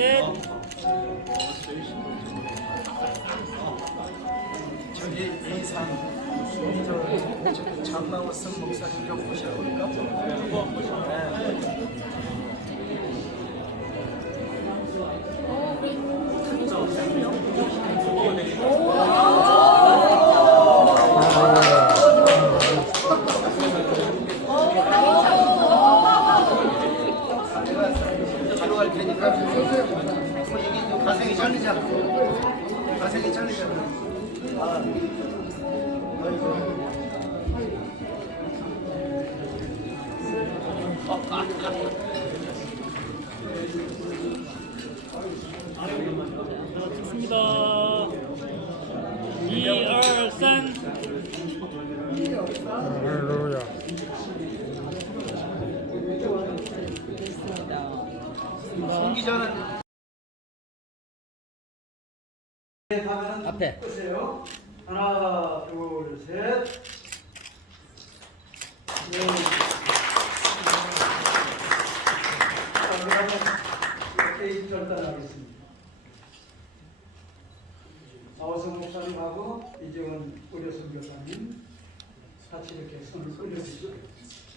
셋. 저기 이상 저 장마우스 목사님 좀 모셔볼까? 바로 갈 테니까 여기 좀 가생이 잘리잖아. 가생이 잘리잖아. 좋습니다. 1, 2, 3. 할렐루야. 기자는 앞에 보세요. 하나, 둘, 셋. 네. 자, 그러면 이렇게 결단하겠습니다. 아우성 목사님하고 이재원 의료 선교사님 같이 이렇게 손을 끌려주시고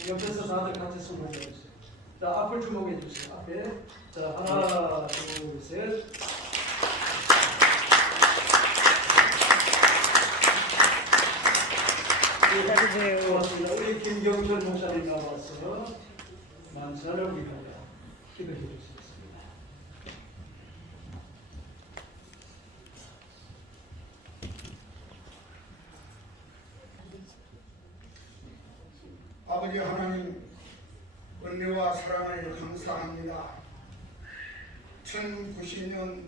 옆에서 다들 같이 손을 올려주세요. 자, 앞을 주목해 주세요. 앞에. 자, 하나, 둘, 셋. 고맙습니다. 우리 김경철 목사님 나와서 만사를 위하여 기도해 주시겠습니다. 아버지 하나님, 은혜와 사랑을 감사합니다. 1090년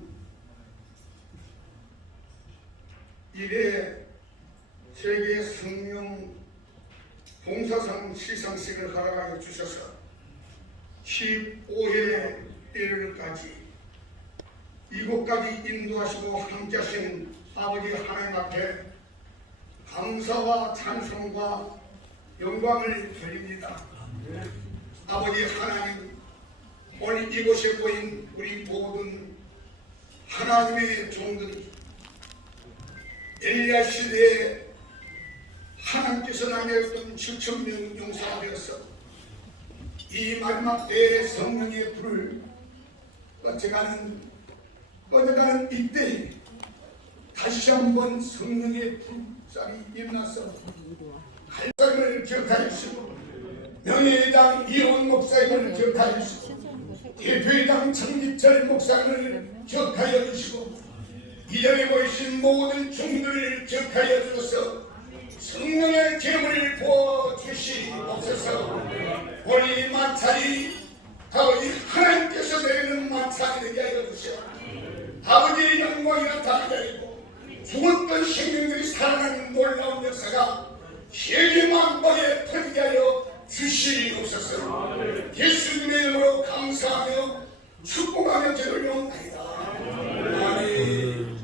1회 세계 성령 봉사상 시상식을 허락하여 주셔서 15회 1일까지 이곳까지 인도하시고 함께하신 아버지 하나님 앞에 감사와 찬송과 영광을 드립니다. 아버지 하나님, 오늘 이곳에 모인 우리 모든 하나님의 종들이 엘리야 시대에 하나님께서 남겼던 7,000명 용사가 되어서 이 마지막 때의 성령의 불을 꺼져가는 이때 다시 한번 성령의 불살이 일어나서 목사님을 기억하여 주시고 명예회장 이원 목사님을 기억하여 주시고 대표회장 정기철 목사님을 기억하여 주시고 이 자리에 모이신 모든 종들을 기억하여 주셔서 성령의 계물을 부어주시옵소서. 오늘 이 마찰이 아버지 하나님께서 내리는 마찰이 되게 하여 주시오. 아버지의 영광이 나타나게 하고 죽었던 생명들이 살아나는 놀라운 역사가 세계 만방에 퍼지게 하여 주시옵소서. 예수님의 이름으로 감사하며 축복하며 제를 용합니다. 아멘.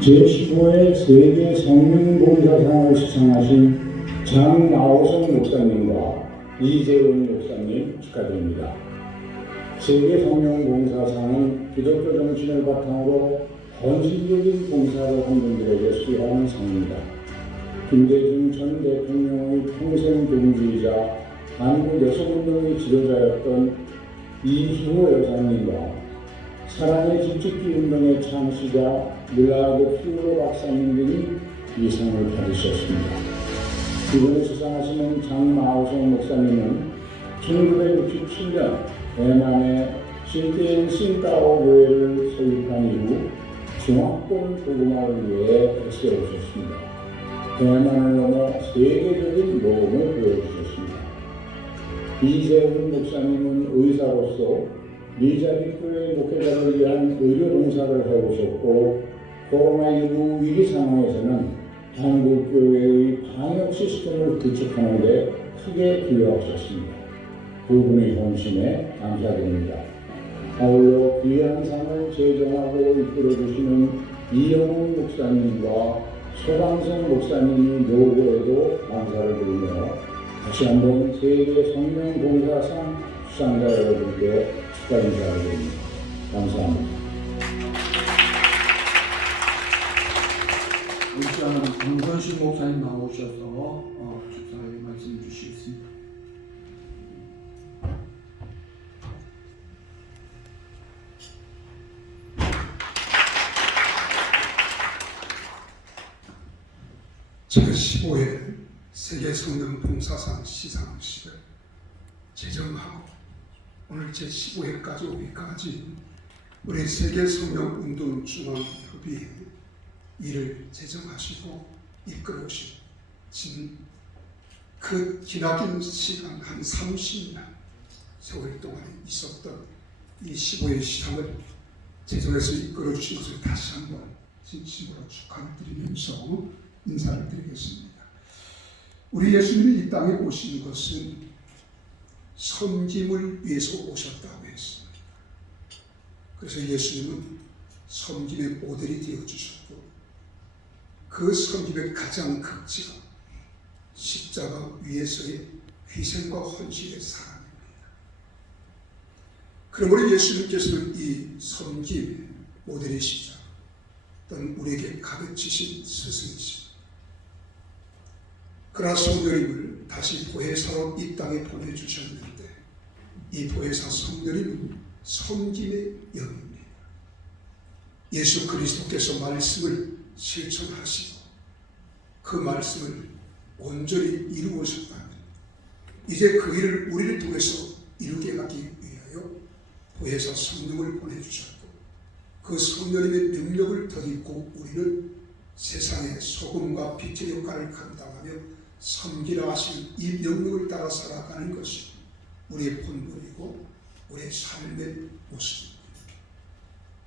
제15회 세계 성명봉사상을 수상하신 장나오성 목사님과 이재훈 목사님 축하드립니다. 세계 성명봉사상은 기독교 정신을 바탕으로 헌신적인 봉사를 한 분들에게 수여하는 상입니다. 김대중 전 대통령의 평생 동지이자 한국 여성운동의 지도자였던 이수호 여사님과 사랑의 집짓기 운동의 창시자 밀라드 퓨로 박사님 등이 이 상을 받으셨습니다. 이번에 수상하시는 장마오성 목사님은 1967년 대만의 신티엔 싱따오 교회를 설립한 이후 중화권 복음화를 위해 애쓰셨습니다. 대만을 넘어 세계적인 모험을 보여주셨습니다. 이재훈 목사님은 의사로서 미자립교회 목회자를 위한 의료 봉사를 해오셨고 코로나19 위기 상황에서는 한국교회의 방역 시스템을 구축하는 데 크게 기여하셨습니다. 그분의 헌신에 감사드립니다. 아울러 귀한 상을 제정하고 이끌어주시는 이영훈 목사님과 소강성 목사님의 노고에도 감사를 드리며 다시 한번 세계 성명봉사상 수상자 여러분께 축하 인사를 드립니다. 감사합니다. 일단 강건식 목사님 나오셔서 축사의 말씀해 주시겠습니다. 제15회 세계 성령 봉사상 시상식을 제정하고 오늘 제15회까지 오기까지 우리 세계 성령 운동 중앙협의회 이를 제정하시고 이끌어오신 그 기나긴 시간 한 30년 세월 동안에 있었던 이 15회 시상을 제정해서 이끌어주신 것을 다시 한번 진심으로 축하를 드리면서 인사를 드리겠습니다. 우리 예수님이 이 땅에 오신 것은 섬김을 위해서 오셨다고 했습니다. 그래서 예수님은 섬김의 모델이 되어주셨고 그 섬김의 가장 극치가 십자가 위에서의 희생과 헌신의 사랑입니다. 그러므로 예수님께서는 이 섬김 모델이시자 또는 우리에게 가르치신 스승이십니다. 그러나 성령님을 다시 보혜사로 이 땅에 보내주셨는데 이 보혜사 성령님은 섬김의 영입니다. 예수 그리스도께서 말씀을 실천하시고 그 말씀을 온전히 이루어졌다면 이제 그 일을 우리를 통해서 이루게 하기 위하여 보혜사 성령을 보내주셨고 그 성령님의 능력을 덧입고 우리는 세상의 소금과 빛의 역할을 감당하며 섬기라 하신 이 명령을 따라 살아가는 것이 우리의 본분이고 우리의 삶의 모습입니다.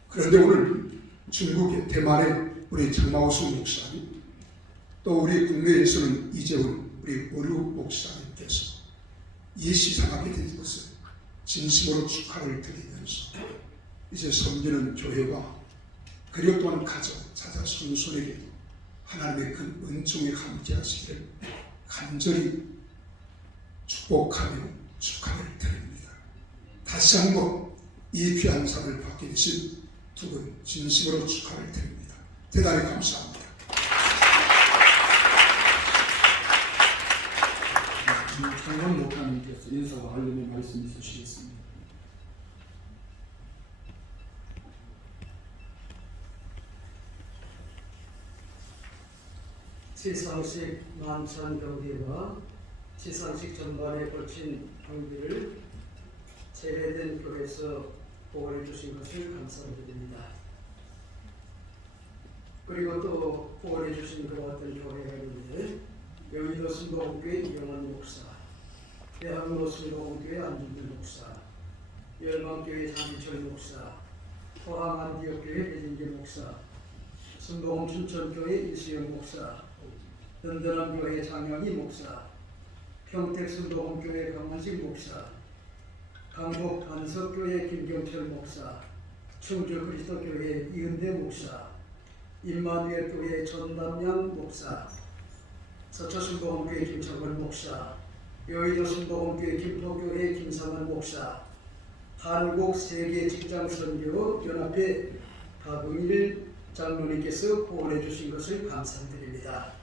그런데 오늘 중국의 대만의 우리 장마오성 목사님 또 우리 국내에서는 이재훈 우리 오류 목사님께서 이 시상하게 된 것을 진심으로 축하를 드리면서 이제 섬기는 교회와 그리고 또한 가정, 자자, 손손에게도 하나님의 그 은총에 함께하시기를 간절히 축복하며 축하를 드립니다. 다시 한번 이 귀한 상을 받게 되신 두 분 진심으로 축하를 드립니다. 대단히 감사합니다. 장관 목사님께서 인사와 알림의 말씀 있으시겠습니다. 시상식 만찬 경비와 시상식 전반에 걸친 경비를 제외된 교회에서 보호해 주신 것을 감사드립니다. 그리고 또 보호해 주신 그와 같은 교회가 있는데 여의도 순복음교회 이영환 목사, 대학로 순복음교회 안준들 목사, 열방교회 장기철 목사, 포항 안디옥교회 배진기 목사, 순복음 춘천교회 이수영 목사, 든든한교회 장영희 목사, 평택 순복음교회 강원식 목사, 강북 반석교회 김경철 목사, 충주 그리스도교회 이은대 목사, 임마누엘 교회 전담양 목사, 서초순복음교회 김창걸 목사, 여의도 순복음교회 김포교회 김상환 목사, 한국세계직장선교 연합회 박응일 장로님께서 후원해 주신 것을 감사드립니다.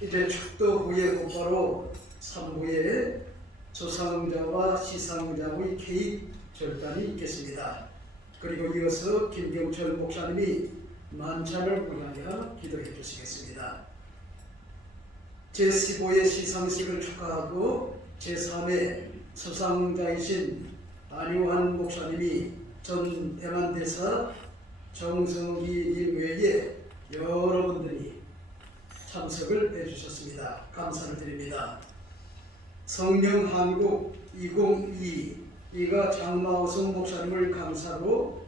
이제 축도 후에 곧바로 3부에 조상자와 시상자의 개입 절단이 있겠습니다. 그리고 이어서 김경철 목사님이 만찬을 위하여 기도해 주시겠습니다. 제15회 시상식을 축하하고 제3회 수상자이신 안효한 목사님이 전 대만대사 정성기님 외에 여러분들이 참석을 해주셨습니다. 감사를 드립니다. 성령한국 2022가 장마호성 목사님을 감사로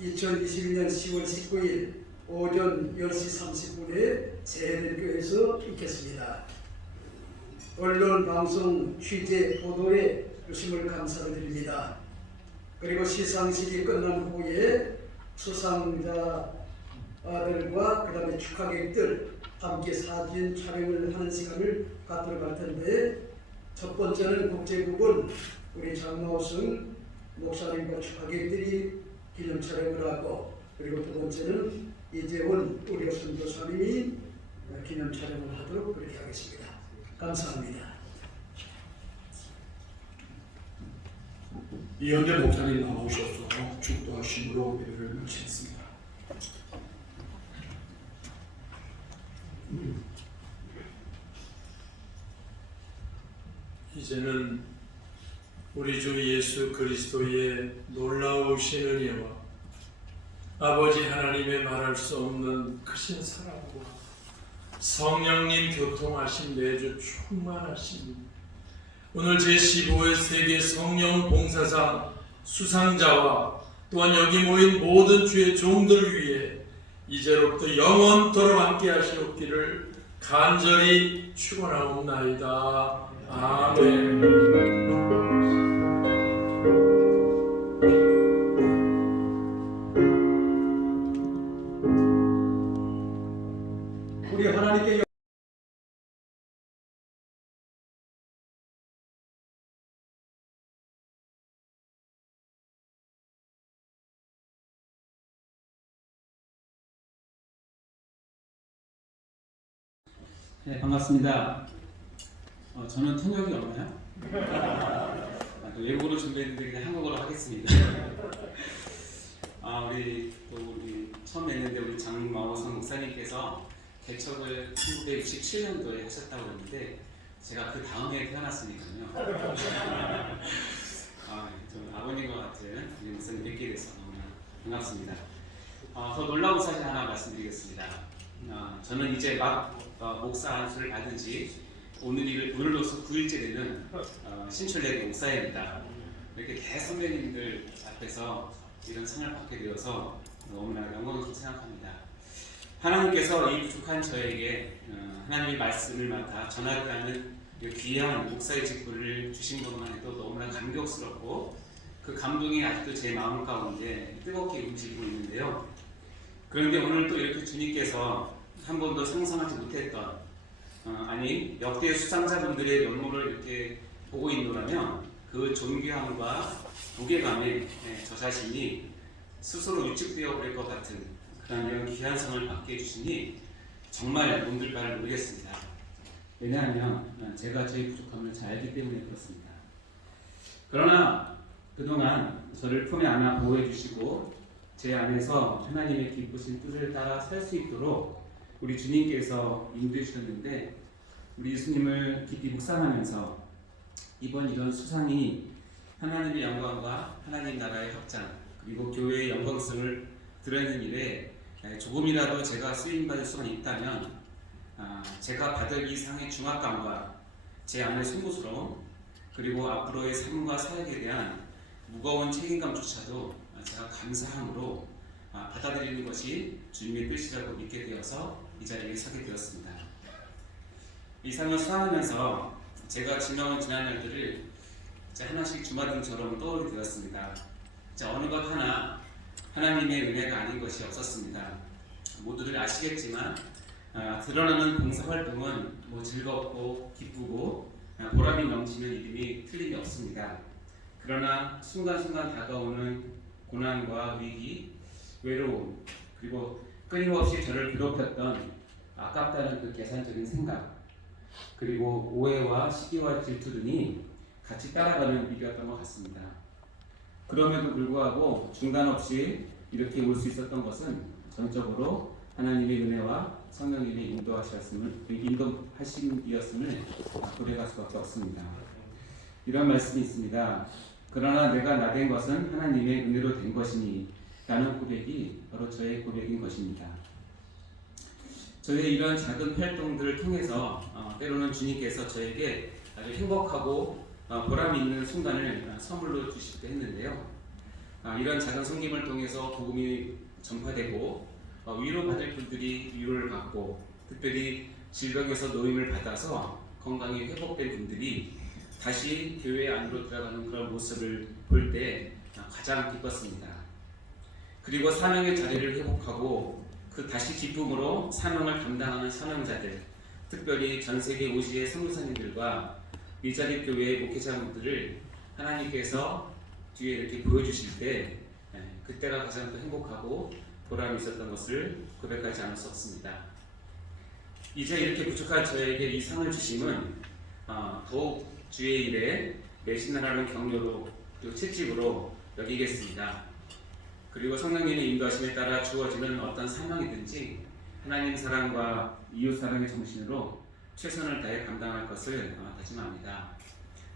2021년 10월 19일 오전 10시 30분에 세대교에서 있겠습니다. 언론, 방송, 취재, 보도에 주심을 감사를 드립니다. 그리고 시상식이 끝난 후에 수상자들과 그 다음에 축하객들 함께 사진 촬영을 하는 시간을 갖도록 할 텐데, 첫 번째는 국제국은 우리 장마호성 목사님과 축하객들이 기념 촬영을 하고, 그리고 두 번째는 이재원 우리 선교사님이 기념 촬영을 하도록 그렇게 하겠습니다. 감사합니다. 이현대 목사님 나오셔서 축도하심으로 예배를 마치겠습니다. 이제는 우리 주 예수 그리스도의 놀라우신 은혜와 아버지 하나님의 말할 수 없는 크신 사랑과 성령님 교통하신 내주 충만하신 오늘 제15회 세계 성령 봉사상 수상자와 또한 여기 모인 모든 주의 종들 위해 이제로부터 영원토록 함께 하시옵기를 간절히 축원하옵나이다. 아멘. 우리 하나님께 네, 반갑습니다. 저는 통역이 없나요? 외국어로 준비했는데 그냥 한국어로 하겠습니다. 우리 처음 뵀는데 우리 장마호성 목사님께서 개척을 1967년도에 하셨다고 했는데 제가 그 다음에 태어났으니까요. 저는 아버님과 같은 우리 목사님 뵙게 돼서 너무나 반갑습니다. 더 놀라운 사실 하나 말씀드리겠습니다. 저는 이제 막 목사 안수를 받은 지 오늘로서 9일째 되는 신출내대 목사입니다. 이렇게 대선배님들 앞에서 이런 상을 받게 되어서 너무나 영광스럽게 생각합니다. 하나님께서 이 부족한 저에게 하나님의 말씀을 맡아 전하라는 귀한 목사의 직분을 주신 것만 해도 너무나 감격스럽고 그 감동이 아직도 제 마음 가운데 뜨겁게 움직이고 있는데요. 그런데 오늘 또 이렇게 주님께서 한 번도 상상하지 못했던 역대 수상자분들의 면모를 이렇게 보고 있노라면 그 존귀함과 무게감에 저 자신이 스스로 유축되어 버릴 것 같은 그런 이런 귀한 상을 받게 해주시니 정말 몸둘 바를 모르겠습니다. 왜냐하면 제가 저의 부족함을 잘 알기 때문에 그렇습니다. 그러나 그동안 저를 품에 안아 보호해 주시고 제 안에서 하나님의 기쁘신 뜻을 따라 살 수 있도록 우리 주님께서 인도해 주셨는데, 우리 예수님을 깊이 묵상하면서 이번 이런 수상이 하나님의 영광과 하나님 나라의 확장 그리고 교회의 영광성을 드러내는 일에 조금이라도 제가 쓰임받을 수가 있다면 제가 받을 이 상의 중압감과 제 안의 송구스러움 그리고 앞으로의 삶과 사역에 대한 무거운 책임감조차도 제가 감사함으로 받아들이는 것이 주님의 뜻이라고 믿게 되어서 이 자리에 서게 되었습니다. 이 상을 수상하면서 제가 지나온 지난 날들을 하나씩 주마등처럼 떠오르게 되었습니다. 어느 것 하나 하나님의 은혜가 아닌 것이 없었습니다. 모두들 아시겠지만 드러나는 봉사활동은 즐겁고 기쁘고 보람이 넘치는 이름이 틀림이 없습니다. 그러나 순간순간 다가오는 고난과 위기, 외로움, 그리고 끊임없이 저를 괴롭혔던 아깝다는 그 계산적인 생각, 그리고 오해와 시기와 질투 등이 같이 따라가는 일이었던 것 같습니다. 그럼에도 불구하고 중단 없이 이렇게 올 수 있었던 것은 전적으로 하나님의 은혜와 성령님의 인도하심이었음을 고려할 수밖에 없습니다. 이런 말씀이 있습니다. 그러나 내가 나된 것은 하나님의 은혜로 된 것이니 라는 고백이 바로 저의 고백인 것입니다. 저의 이런 작은 활동들을 통해서 때로는 주님께서 저에게 아주 행복하고 보람 있는 순간을 선물로 주시기도 했는데요. 이런 작은 섬김을 통해서 복음이 전파되고 위로받을 분들이 위로를 받고, 특별히 질병에서 노임을 받아서 건강이 회복된 분들이 다시 교회 안으로 들어가는 그런 모습을 볼 때 가장 기뻤습니다. 그리고 사명의 자리를 회복하고 그 다시 기쁨으로 사명을 감당하는 사명자들, 특별히 전 세계 오시의 선교사님들과 미자립교회의 목회자분들을 하나님께서 뒤에 이렇게 보여주실 때 그때가 가장 또 행복하고 보람이 있었던 것을 고백하지 않을 수 없습니다. 이제 이렇게 부족한 저에게 이 상을 주심은 더욱 주의 일에 매신하라는 격려로 그리고 채찍으로 여기겠습니다. 그리고 성령님의 인도하심에 따라 주어지는 어떤 사명이든지 하나님 사랑과 이웃 사랑의 정신으로 최선을 다해 감당할 것을 다짐합니다.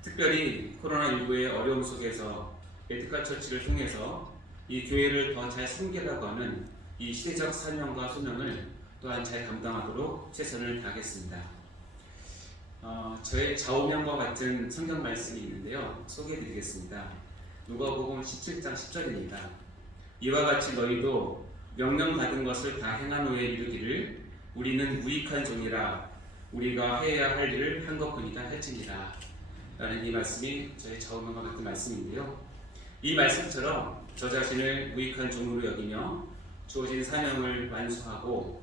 특별히 코로나19의 어려움 속에서 에드카 처치를 통해서 이 교회를 더 잘 섬기려고 하는 이 시대적 사명과 소명을 또한 잘 감당하도록 최선을 다하겠습니다. 저의 좌우명과 같은 성경 말씀이 있는데요. 소개해드리겠습니다. 누가복음 17장 10절입니다. 이와 같이 너희도 명령 받은 것을 다 행한 후에 이르기를 우리는 무익한 종이라 우리가 해야 할 일을 한 것뿐이다 할지니라 라는 이 말씀이 저의 좌우명과 같은 말씀인데요. 이 말씀처럼 저 자신을 무익한 종으로 여기며 주어진 사명을 완수하고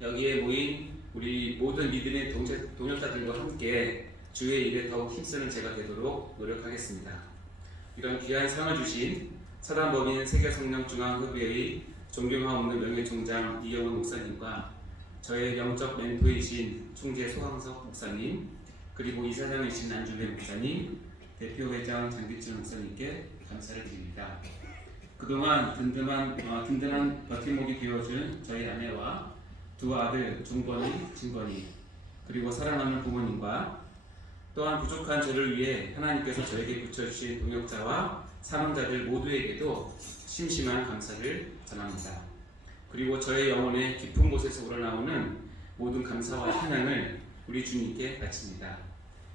여기에 모인 우리 모든 믿음의 동역자들과 함께 주의 일에 더욱 힘쓰는 제가 되도록 노력하겠습니다. 이런 귀한 상을 주신 사단법인 세계성령중앙협의회의 존경하옵는 명예총장 이영훈 목사님과 저의 영적 멘토이신 충재 소강석 목사님, 그리고 이사장이신 안주배 목사님, 대표회장 장기철 목사님께 감사를 드립니다. 그동안 든든한 버팀목이 되어준 저희 아내와 두 아들 종건이, 진건이, 그리고 사랑하는 부모님과 또한 부족한 저를 위해 하나님께서 저에게 붙여주신 동역자와 사명자들 모두에게도 심심한 감사를 전합니다. 그리고 저의 영혼의 깊은 곳에서 우러나오는 모든 감사와 찬양을 우리 주님께 바칩니다.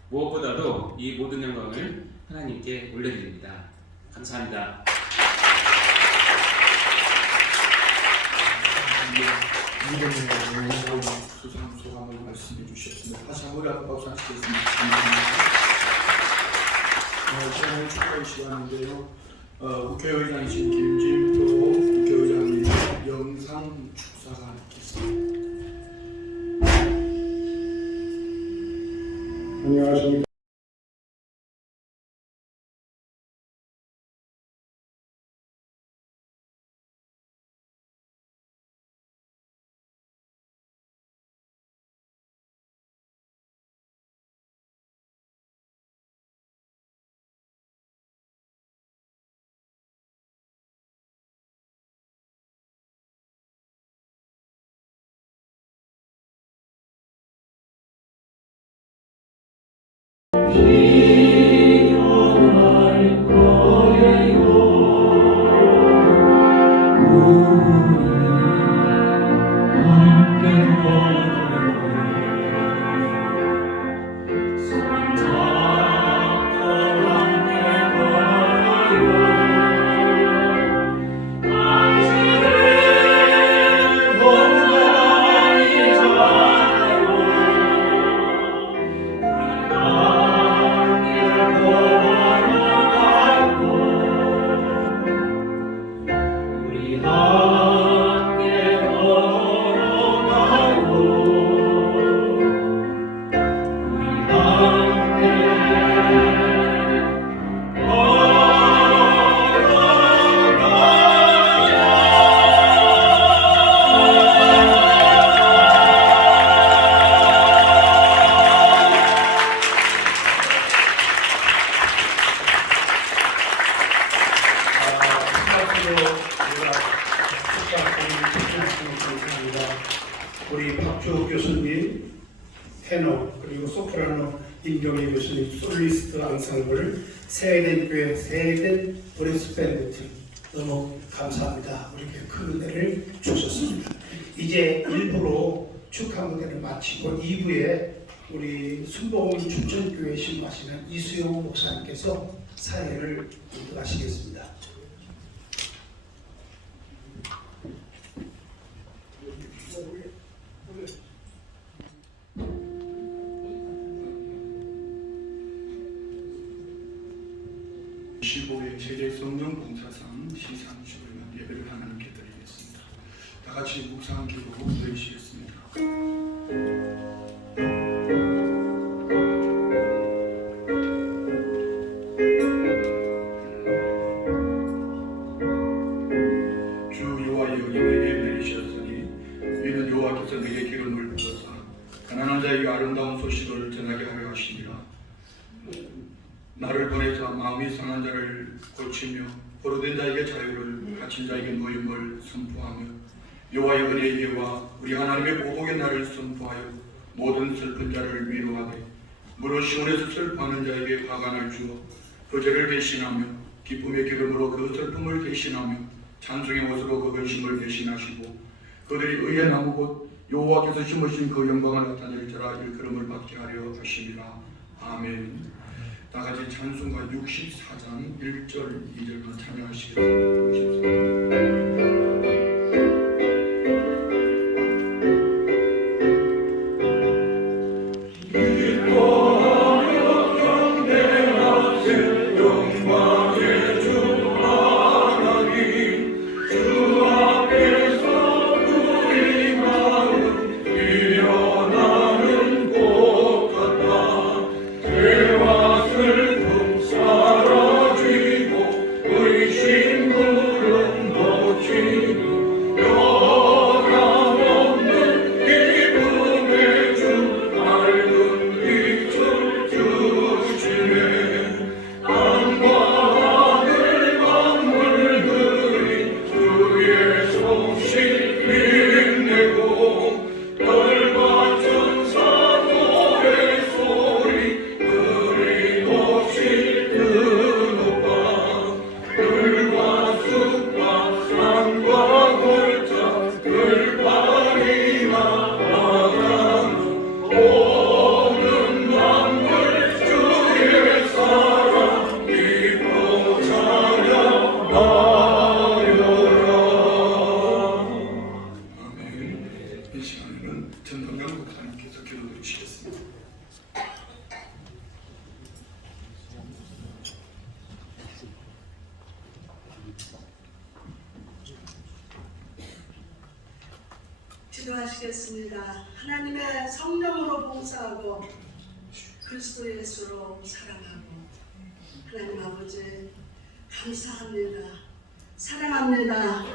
무엇보다도 이 모든 영광을 하나님께 올려드립니다. 감사합니다. 수상 소감을 말씀해 주셨습니다. 다시 한번 박수 하시겠습니다. 시간을 축하할 시간인데요. 국회의장이신 김진표 국회의장님 영상 축사가 있겠습니다. 안녕하십니까. 우리 우리 박주호 교수님, 테너, 그리고 소프라노 임경희 교수님, 솔리스트 앙상블, 세계된 교회, 세계된 브레스 밴드팀 너무 감사합니다. 우리에게 큰 은혜를 주셨습니다. 이제 1부로 축하 무대를 마치고 2부에 우리 순복음 춘천교회 신부하시는 이수영 목사님께서 사회를 인도하시겠습니다. 세계 성령 봉사상 시상식을 위한 예배를 하나님께 드리겠습니다. 다 같이 묵상한 기도 드리시겠습니다. 주 여호와여 내게 내리셨으니 이는 여호와께서 내게 기름을 부어서 가난한 자에게 아름다운 소식을 전하게 하려 하시니라. 나를 보내서 마음이 상한 자를 고치며 포로된 자에게 자유를, 갇힌 자에게 노임을 선포하며 여호와의 은혜의 예와 우리 하나님의 보복의 날을 선포하여 모든 슬픈 자를 위로하되 무릇 시온에서 슬퍼하는 자에게 화관을 주어 그 죄를 대신하며 기쁨의 기름으로 그 슬픔을 대신하며 찬송의 옷으로 그 근심을 대신하시고 그들이 의의 나무 곧 여호와께서 심으신 그 영광을 나타낼 자라 일컬음을 받게 하려 하심이라. 아멘. 다 같이 찬송가 64장 1절 2절만 참여하시겠습니다. 기도하시겠습니다. 하나님의 성령으로 봉사하고 그리스도 예수로 사랑하고 하나님 아버지 감사합니다. 사랑합니다.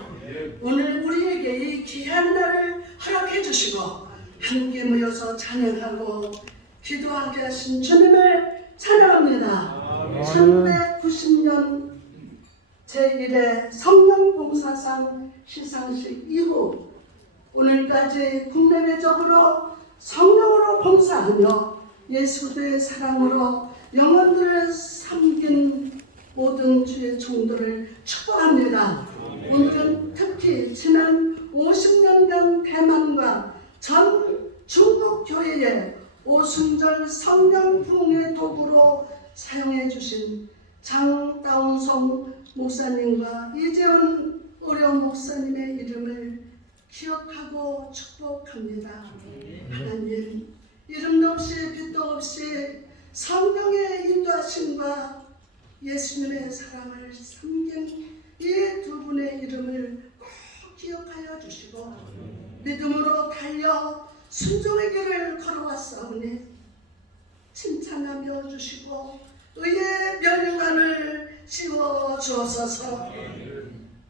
오늘 우리에게 이 귀한 날을 허락해 주시고 함께 모여서 찬양하고 기도하게 하신 주님을 찬양합니다. 1990년 제1회 성령 봉사상 시상식 이후 오늘까지 국내외적으로 성령으로 봉사하며 예수의 사랑으로 영혼들을 삼긴 모든 주의 종들을 축복합니다. 오늘은 특히 지난 50년간 대만과 전 중국 교회의 오순절 성령 부흥의 도구로 사용해 주신 장다운성 목사님과 이재훈 의료 목사님의 이름을 기억하고 축복합니다. 하나님, 이름도 없이 빛도 없이 성령의 인도하심과 예수님의 사랑을 섬긴 이 두 분의 이름을 꼭 순종의 길을 걸어왔사오니 칭찬하며 주시고 의의 면류관을 씌워 주옵소서.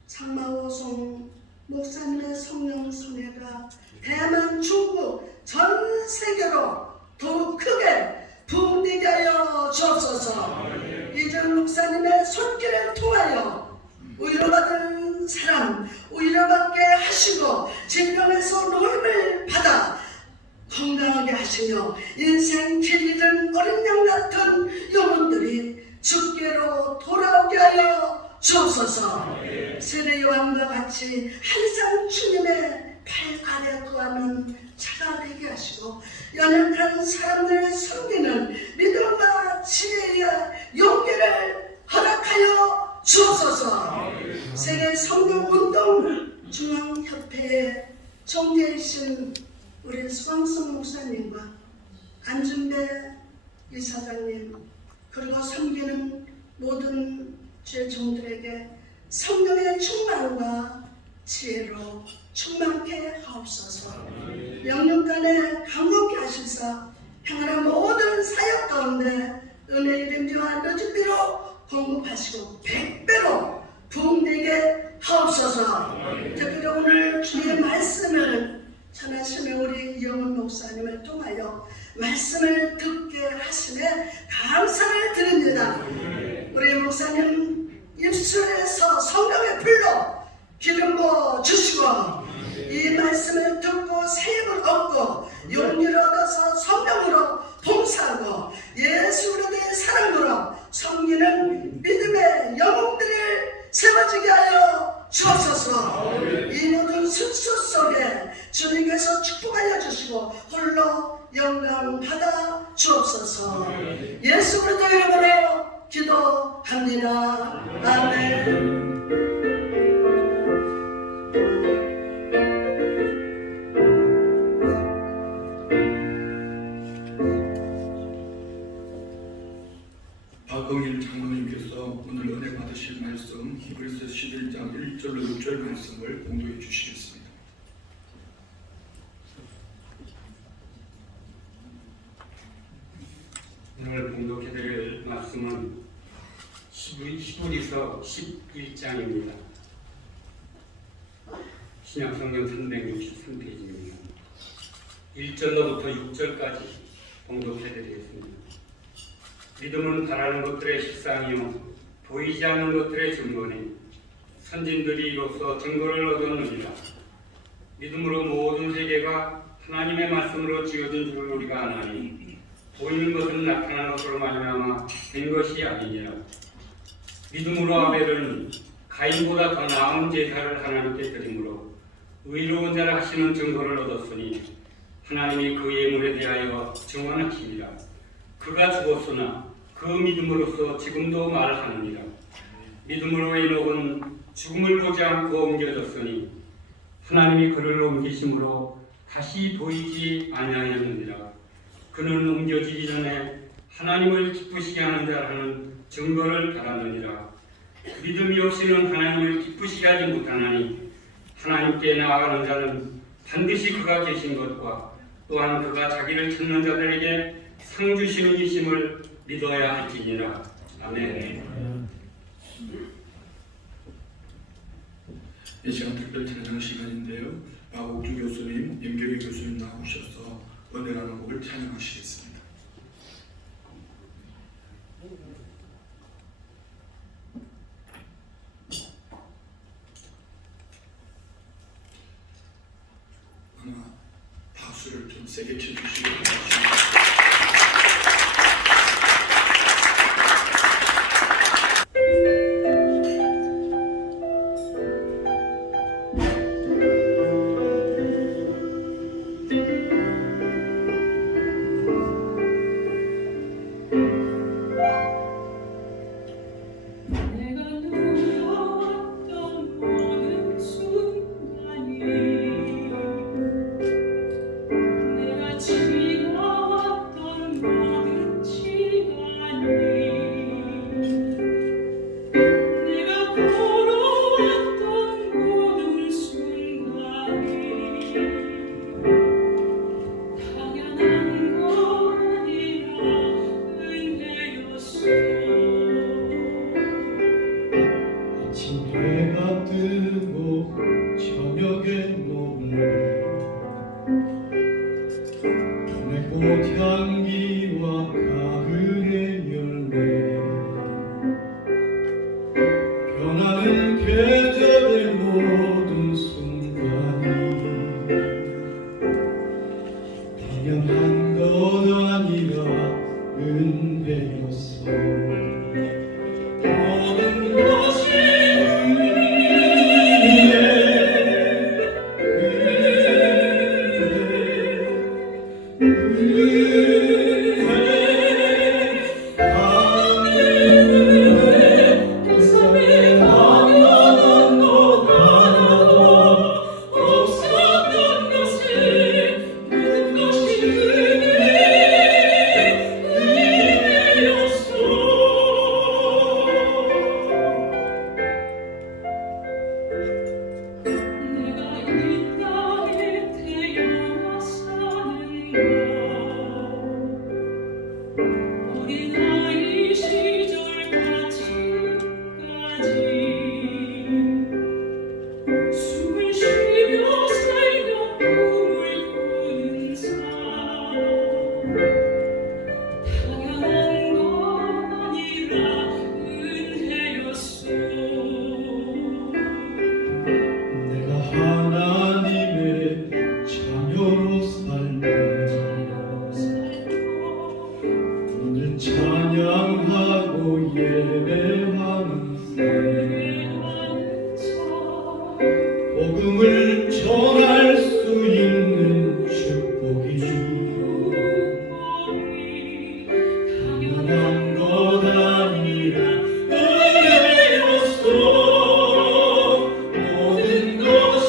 장마호송 목사님의 성령 손해가 대만, 중국, 전 세계로 더욱 크게 부흥되게 하여 주옵소서. 이전 목사님의 손길을 통하여 위로받은 사람 위로받게 하시고 질병에서 노임을 받아 건강하게 하시며 인생 길 잃은 어린 양 같은 영혼들이 주께로 돌아오게 하여 주옵소서. 세례 요한과 같이 항상 주님의 팔 아래 구하는 자가 되게 하시고 연약한 사람들을 섬기는 믿음과 지혜의 용기를 허락하여 주옵소서. 세계 성령운동 중앙협회의 총재이신 우리 수광성 목사님과 안준배 이사장님 그리고 섬기는 모든 죄종들에게 성령의 충만과 지혜로 충만케 하옵소서. 영육간에 강력케 하시사 향하는 모든 사역 가운데 은혜 이름비와 너짓비로 공급하시고 100배로 부흥되게 하옵소서. 특별히 오늘 주의 말씀을 전하시며 우리 이영훈 목사님을 통하여 말씀을 듣게 하심에 감사를 드립니다. 우리 목사님 입술에서 성령의 불로 기름 부어 주시고 이 말씀을 듣고 세임을 얻고 용기를 얻어서 성령으로 봉사하고 예수 그리스도의 사랑으로 섬기는 믿음의 영웅들을 세워지게 하여 주옵소서. 이 모든 순수 속에 주님께서 축복하여 주시고 홀로 영광 받아 주옵소서. 예수 그리스도의 이름으로 기도합니다. 아멘. 박흥일 장로님께서 오늘 은혜 받으실 말씀 히브리서 11장 1절로 6절 말씀을 공독해 주시겠습니다. 오늘 공독해드릴 말씀은 히브리서 11장입니다. 신약성경 363페이지입니다. 1절로부터 6절까지 공독해드리겠습니다. 믿음은 바라는 것들의 실상이요 보이지 않는 것들의 증거니 선진들이 이로써 증거를 얻었느니라. 믿음으로 모든 세계가 하나님의 말씀으로 지어진 줄을 우리가 아나니 보이는 것은 나타난 것으로 말미암아 된 것이 아니니라. 믿음으로 아벨은 가인보다 더 나은 제사를 하나님께 드림으로 의로운 자라 하시는 증거를 얻었으니 하나님이 그 예물에 대하여 증언하시니라. 그가 죽었으나 그 믿음으로써 지금도 말하느니라. 믿음으로 에녹은 죽음을 보지 않고 옮겨졌으니 하나님이 그를 옮기심으로 다시 보이지 아니하였느니라. 그는 옮겨지기 전에 하나님을 기쁘시게 하는 자라는 증거를 받았느니라. 믿음이 없이는 하나님을 기쁘시게 하지 못하나니 하나님께 나아가는 자는 반드시 그가 계신 것과 또한 그가 자기를 찾는 자들에게 상 주시는 이심을 믿어야 할지니라. 아멘. 이 시간 특별 찬양 시간인데요. 박옥주 교수님, 임경희 교수님 나오셔서 은혜라는 곡을 찬양하시겠습니다. 하나 박수를 좀 세게 쳐주시기 바랍니다. 내가 지나왔던 복음을 전할 수 있는 축복이죠. 당연한 것 아니라 은혜였어. 모든 것이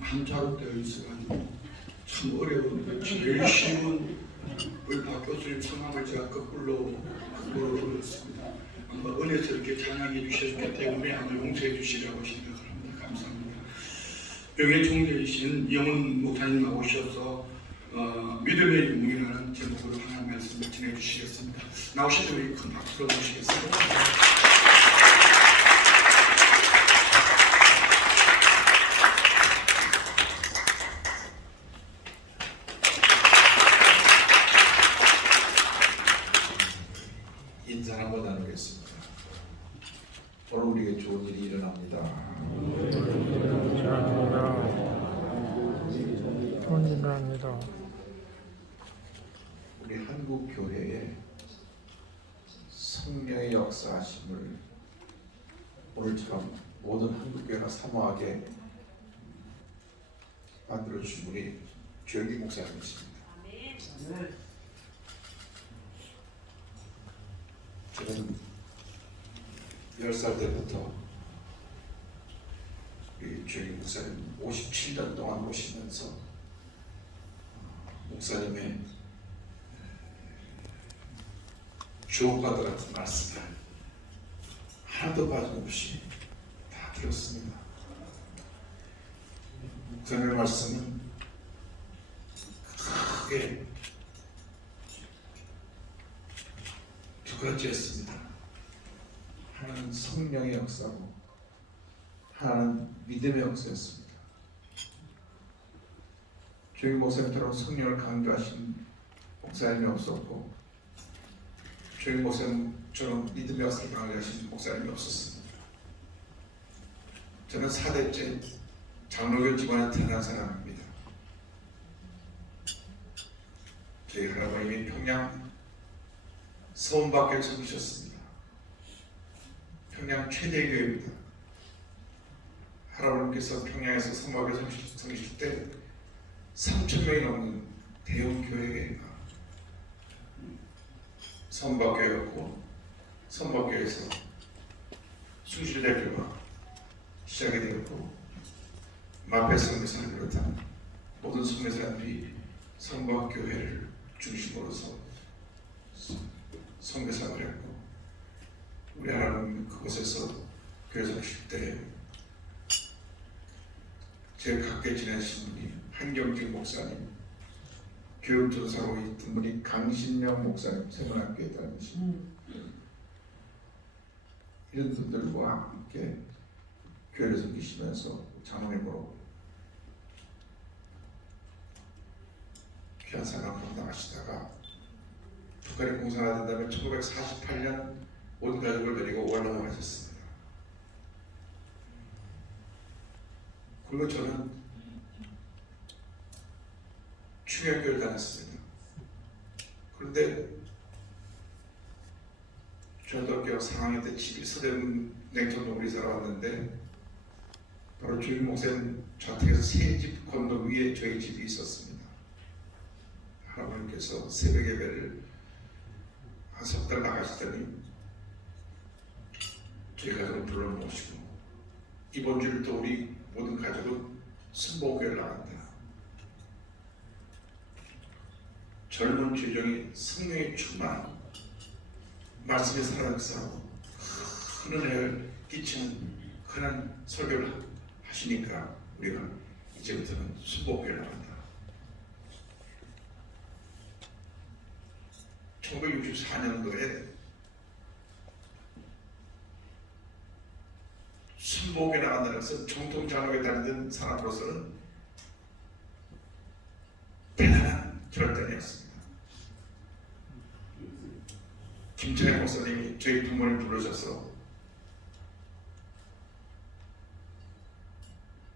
한자로 되어 있어가지고 참 어려운데 제일 쉬운 우리 박 교수님 성함을 제가 거꾸로 불렀습니다. 아마 은혜스럽게 찬양해 주셨기 때문에 아마 용서해 주시라고 생각을 합니다. 감사합니다. 명예 총재이신 영훈 목사님 나오셔서 믿음의 유문이라는 제목으로 하나님 말씀을 전해 주시겠습니다. 나오시면 우리 큰 박수로 모시겠습니다. 인사 한번 나누겠습니다. 오늘 우리에게 좋은 일이 일어납니다. 좋은 일을 합니다. 우리 한국 교회에 성령의 역사하심을 오늘처럼 모든 한국 교회가 사모하게 만들어 주신 분이 조영기 목사님이십니다. 저는 10살 때부터 우리 조영기 목사님 57년 동안 모시면서 목사님의 주옥과도 같은 말씀을 하나도 빠짐없이 다 들었습니다. 목사님의 말씀은 크게 두 가지였습니다. 하나는 성령의 역사고 하나는 믿음의 역사였습니다. 조영기 목사님처럼 성령을 강조하신 목사님이 없었고 조영기 목사님처럼 믿음의 역사를 강조하신 목사님이 없었습니다. 저는 4대째 장로교 집안에 태어난 사람입니다. 저희 할아버님이 평양 서원밖에 섬기셨습니다. 평양 최대 교회입니다. 할아버님께서 평양에서 서원밖에 섬기실 때 3,000명이 넘는 대형 교회가 서원밖에였고 서원밖에에서 숭실대교가 시작이 되었고 마페 성교사를 비롯한 모든 성교사들이 성부학교회를 중심으로서 성교사를 했고, 우리 하나님 그곳에서 교회 성실 때 제일 가까이 지내신 분이 한경진 목사님, 교육전사로 있던 분이 강신영 목사님, 세문학교에 다니신 이런 분들과 함께 교회를 섬기시면서 장로님으로 귀한 사랑을 감당하시다가 북한이 공산화된 다음에 1948년 온 가족을 데리고 원로로 가셨습니다. 그리고 저는 충혈교를 다녔습니다. 그런데 중학교 4학년 때 집이 서대문 냉천동으로 이사를 왔는데 바로 주임 목사님 좌택에서 세 집 건너 위에 저희 집이 있었습니다. 할아버님께서 새벽 예배를 한 석 달 나가시더니 저희 가족을 불러 모시고 이번 주일 또 우리 모든 가족은 순복교회를 나간다. 젊은 죄정이 성령의 충만, 말씀의 살아역사하고 큰 은혜를 끼치는 그런 설교를 하시니까 우리가 이제부터는 순복교회를 나간다. 1964년도에 순복에 나간다는 것은 정통 장로에 다니던 사람으로서는 대단한 결단이었습니다. 김창현 목사님이 저희 부모님 부르셔서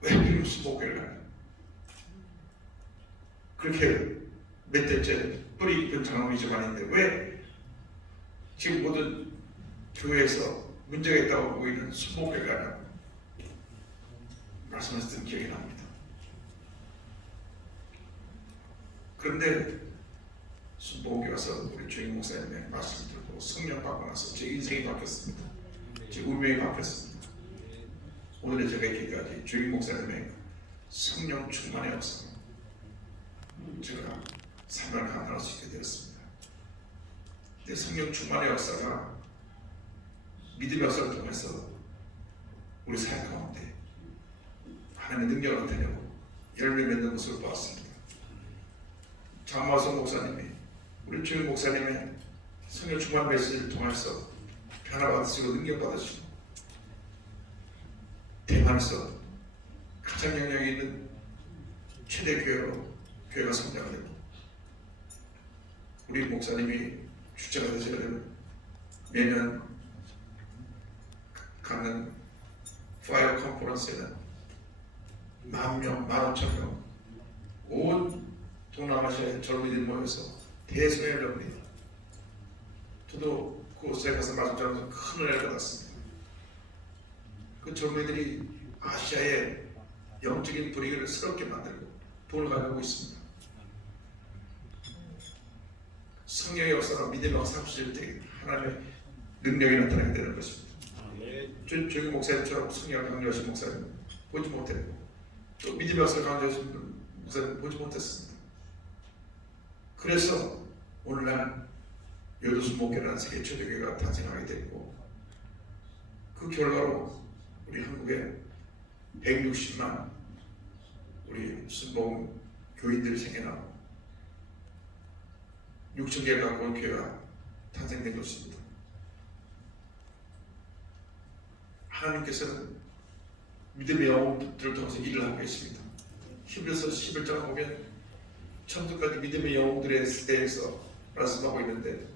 왜 하필 순복교를 가냐, 그렇게 몇 대째 뿌리 깊은 장로이 집안인데 왜 지금 모든 교회에서 문제가 있다고 보고 있는 순복교를 가냐고 말씀하셨던 기억이 납니다. 그런데 순복교에 와서 우리 주임 목사님의 말씀을 듣고 성령 받고 나서 제 인생이 바뀌었습니다. 제 운명이 바뀌었습니다. 오늘의 제가 있기까지 주임 목사님의 성령 충만의 역사 제가 삶을 감당할 수 있게 되었습니다. 근데 성령 충만의 역사가 믿음의 역사를 통해서 우리 삶 가운데 하나님의 능력을 나타내고 열매 맺는 모습을 보았습니다. 장마성 목사님이 우리 주임 목사님의 성령 충만 메시지를 통해서 변화받으시고 능력받으시고 대만에서 가장 영향이 있는 최대 교회로 교회가 성장되고 우리 목사님이 주자가 되시려면 매년 갖는 파이어 컨퍼런스에는 10,000명, 15,000명 온 동남아시아의 젊은이들이 모여서 대성회를 합니다. 저도 그곳에 가서 말씀 전하면서 큰 은혜를 받았습니다. 그 젊은이들이 아시아의 영적인 분위기를 새롭게 만들고 돈을 가지고 있습니다. 성령의 역사가 믿음의 역사 없을 때 하나님의 능력이 나타나게 되는 것입니다. 조기 목사님처럼 성령을 강조하신 목사님 보지 못했고 또 믿음의 역사를 강조하신 목사님 보지 못했습니다. 그래서 오늘날 여도순목교라는 세계 초대교회가 탄생하게 됐고 그 결과로 우리 한국에 160만 우리 순복 교인들이 생겨나고 6,000개에 가까운 교회가 탄생된 것입니다. 하나님께서는 믿음의 영웅들을 통해서 일을 하고 계십니다. 히브리서 11장 보면 처음부터까지 믿음의 영웅들에 대해서 말씀하고 있는데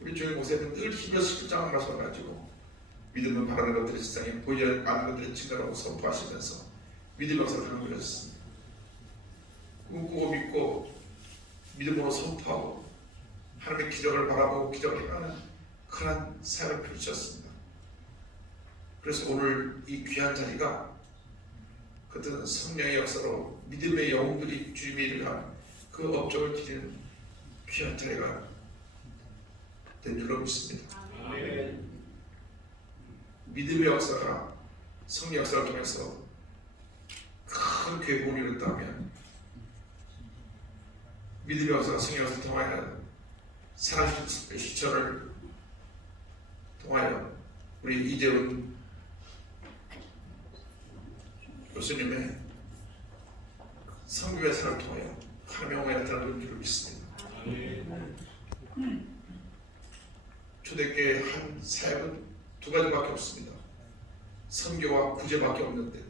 우리 주임 목사님은 늘 히브리서 11장을 말씀해가지고 믿음은 바라는 것들이 세상에 보이지 않는 것들을 증거라고 선포하시면서 믿음의 역사를 강조하셨습니다. 꿈꾸고 믿고 믿음으로 선포하고 하나님의 기적을 바라보고 기적을 행하는 큰 사역을 펼치셨습니다. 그래서 오늘 이 귀한 자리가 그때는 성령의 역사로 믿음의 영웅들이 주님의 일을 한 그 업적을 기리는 귀한 자리가 된 줄로 믿습니다. 믿음의 역사가 성령 역사를 통해서 큰 교회 본이 이뤘다면 믿음의 역사가 성령의 역사를 통하여 사랑의 실천을 통하여 우리 이재훈 교수님의 선교의 사를 통하여 화명에 나타나는 줄 믿습니다. 초대교회 한 사역은 두 가지밖에 없습니다. 선교와 구제밖에 없는데,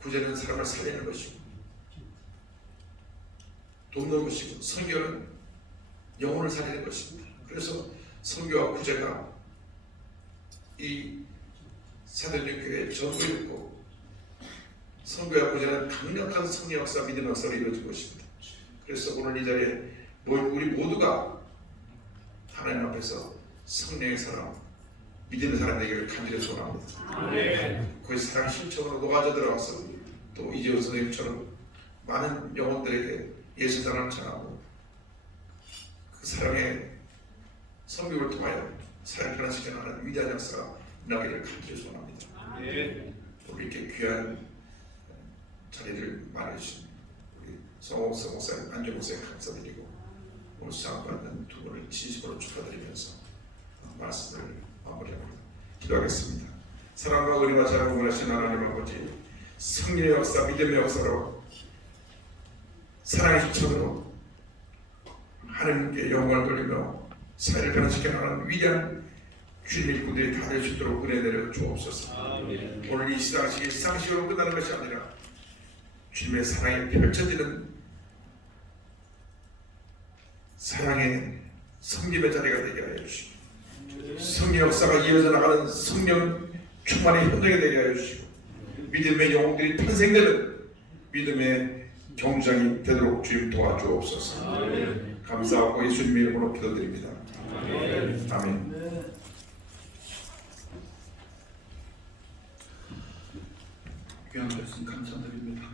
구제는 사람을 살리는 것이고 돕는 것이고, 선교는 영혼을 살리는 것입니다. 그래서 선교와 구제가 이 사도행전 교회의 전부였고, 선교와 구제는 강력한 성령 역사, 믿음 역사로 이루어진 것입니다. 그래서 오늘 이 자리에 우리 모두가 하나님 앞에서 성령의 사람, 믿음의 사람 되기를 간절히 소원합니다. 그 사랑 실천으로 녹아져 들어가서 또 이재훈 선생님처럼 많은 영혼들에게 예수 사랑을 전하고 그 사랑의 성교를 통하여 사랑을 변화시켜 나가는 위대한 역사가 일어나기를 간절히 소원합니다. 우리 이렇게 귀한 자리를 마련해주신 우리 성옥성 목사님, 안정 목사님 감사드리고 오늘 수상받는 두 분을 진심으로 축하드리면서 말씀을 마무리합니다. 기도하겠습니다. 사랑과 은혜와 자랑을 원하시는 하나님 아버지, 성령의 역사, 믿음의 역사로 사랑의 실천으로 하나님께 영광을 돌리며 사회를 변화시켜 나가는 위대한 주님의 일꾼들이 다 될 수 있도록 은혜 내려 주옵소서. 오늘 이 시상식이 시상식으로 끝나는 것이 아니라 주님의 사랑이 펼쳐지는 사랑의 섬김의 자리가 되게 하여 주시고, 성령 역사가 이어져 나가는 성령 충만의 현장이 되게 하여 주시고, 믿음의 영웅들이 탄생되는 믿음의 경주장이 되도록 주님 도와주옵소서. 감사하고 예수님의 이름으로 기도드립니다. 아멘. 귀한 말씀 감사드립니다.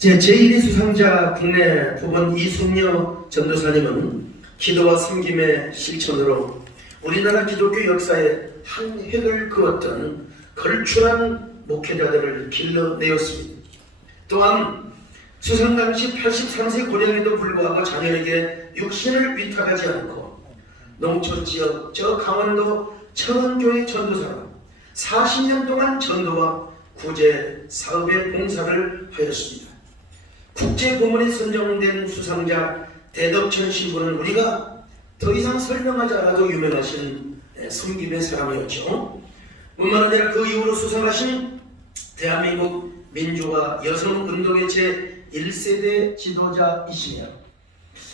제1위 수상자 국내 부분 이순녀 전도사님은 기도와 섬김의 실천으로 우리나라 기독교 역사에 한 획을 그었던 걸출한 목회자들을 길러내었습니다. 또한 수상 당시 83세 고령에도 불구하고 자녀에게 육신을 위탁하지 않고 농촌지역 저 강원도 청원교회 전도사로 40년 동안 전도와 구제 사업의 봉사를 하였습니다. 국제고문에 선정된 수상자 대덕천 신부는 우리가 더 이상 설명하지 않아도 유명하신 섬김의 사람이었죠. 뿐만 아니라 그 이후로 수상하신 대한민국 민주화 여성운동의 제1세대 지도자이시며,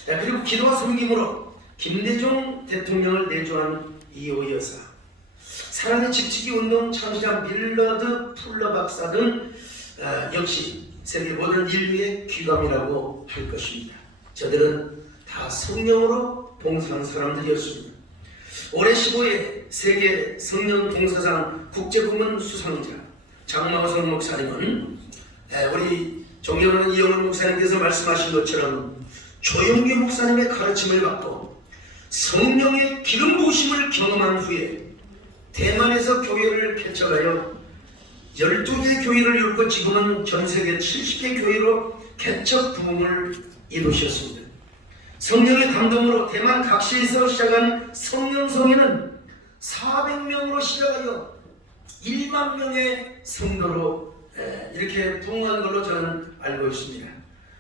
그리고 기도와 섬김으로 김대중 대통령을 내조한 이호 여사, 사랑의 직치기 운동 창시자 밀러드 풀러 박사 등 역시 세계 모든 인류의 귀감이라고 할 것입니다. 저들은 다 성령으로 봉사한 사람들이었습니다. 올해 15회 세계 성령 봉사상 국제고문 수상자 장마호성 목사님은 우리 존경하는 이영훈 목사님께서 말씀하신 것처럼 조영규 목사님의 가르침을 받고 성령의 기름 부으심을 경험한 후에 대만에서 교회를 개척하여 12개 교회를 이루고 지금은 전세계 70개 교회로 개척 부흥을 이루셨습니다. 성령의 감동으로 대만 각시에서 시작한 성령성회는 400명으로 시작하여 1만 명의 성도로 이렇게 부흥한 걸로 저는 알고 있습니다.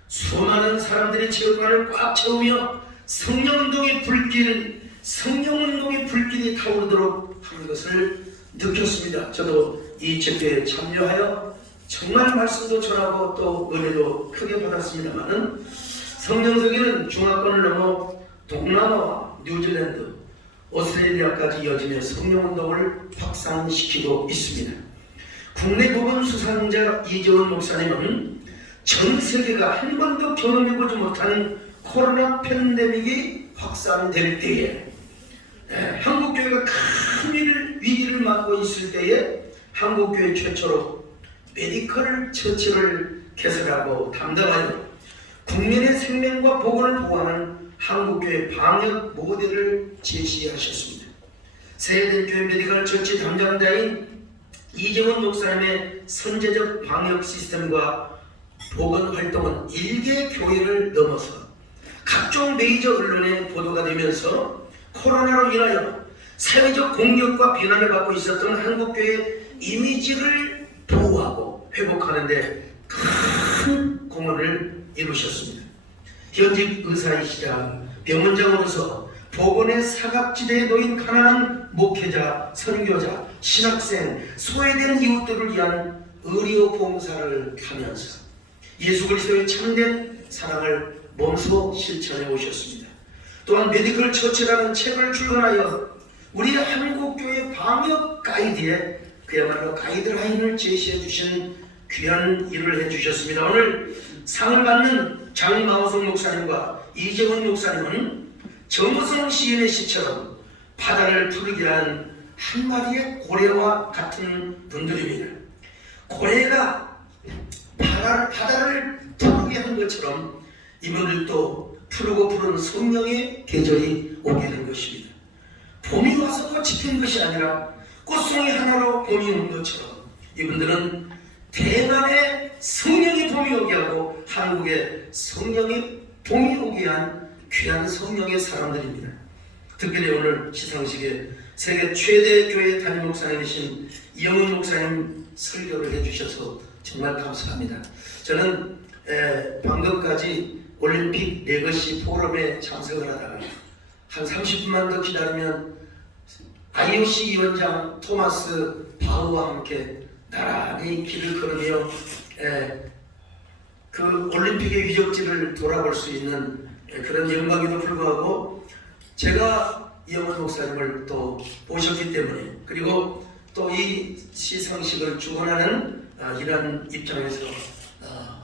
수많은 사람들이 체육관을 꽉 채우며 성령운동의 불길이 타오르도록 하는 것을 느꼈습니다. 저도 이 집회에 참여하여 정말 말씀도 전하고 또 은혜도 크게 받았습니다만은 성령성회는 중화권을 넘어 동남아와 뉴질랜드, 오스트레일리아까지 이어지며 성령운동을 확산시키고 있습니다. 국내 부분 수상자 이재훈 목사님은 전 세계가 한 번도 경험해보지 못한 코로나 팬데믹이 확산될 때에 한국교회가 큰 위기를 맞고 있을 때에 한국교회 최초로 메디컬 처치를 개설하고 담당하여 국민의 생명과 복원을 보호하는 한국교회 방역 모델을 제시하셨습니다. 세계된 교회 메디컬 처치 담당자인 이재원 목사님의 선제적 방역 시스템과 보건 활동은 일개 교회를 넘어서 각종 메이저 언론에 보도가 되면서 코로나로 인하여 사회적 공격과 비난을 받고 있었던 한국교회의 이미지를 보호하고 회복하는 데 큰 공헌을 이루셨습니다. 현직 의사이시자 병원장으로서 보건의 사각지대에 놓인 가난한 목회자, 선교자, 신학생, 소외된 이웃들을 위한 의료 봉사를 하면서 예수 그리스도의 참된 사랑을 몸소 실천해 오셨습니다. 또한 메디컬 처치라는 책을 출간하여 우리 한국교회 방역 가이드에 그야말로 가이드라인을 제시해 주신 귀한 일을 해주셨습니다. 오늘 상을 받는 장마호성 목사님과 이재원 목사님은 정우성 시인의 시처럼 바다를 푸르게 한 한 마리의 고래와 같은 분들입니다. 고래가 바다를 푸르게 한 것처럼 이분들도 푸르고 푸른 성령의 계절이 오게 된 것입니다. 봄이 와서 꽃이 핀 것이 아니라 꽃송이 하나로 봄이 온 것처럼 이분들은 대만의 성령이 봄이 오게 하고 한국의 성령이 봄이 오게 한 귀한 성령의 사람들입니다. 특별히 오늘 시상식에 세계 최대 교회 담임 목사님이신 이영훈 목사님 설교를 해주셔서 정말 감사합니다. 저는 방금까지 올림픽 레거시 포럼에 참석을 하다가 한 30분만 더 기다리면 IOC 위원장 토마스 바흐와 함께 나란히 길을 걸으며 그 올림픽의 유적지를 돌아볼 수 있는 그런 영광에도 불구하고 제가 이영훈 목사님을 또 모셨기 때문에 그리고 또 이 시상식을 주관하는 이런 입장에서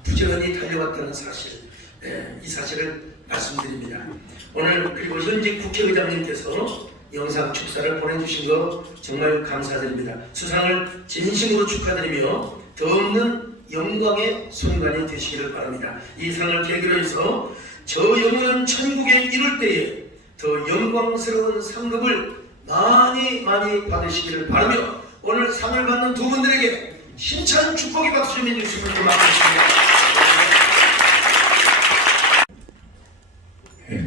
부지런히 달려왔다는 사실, 이 사실을 말씀드립니다. 오늘 그리고 현직 국회의장님께서 영상 축사를 보내주신 거 정말 감사드립니다. 수상을 진심으로 축하드리며 더 없는 영광의 순간이 되시기를 바랍니다. 이 상을 계기로 해서 저 영혼은 천국에 이룰 때에 더 영광스러운 상급을 많이 받으시기를 바라며 오늘 상을 받는 두 분들에게 힘찬 축복의 박수 좀 해주시면 고맙겠습니다.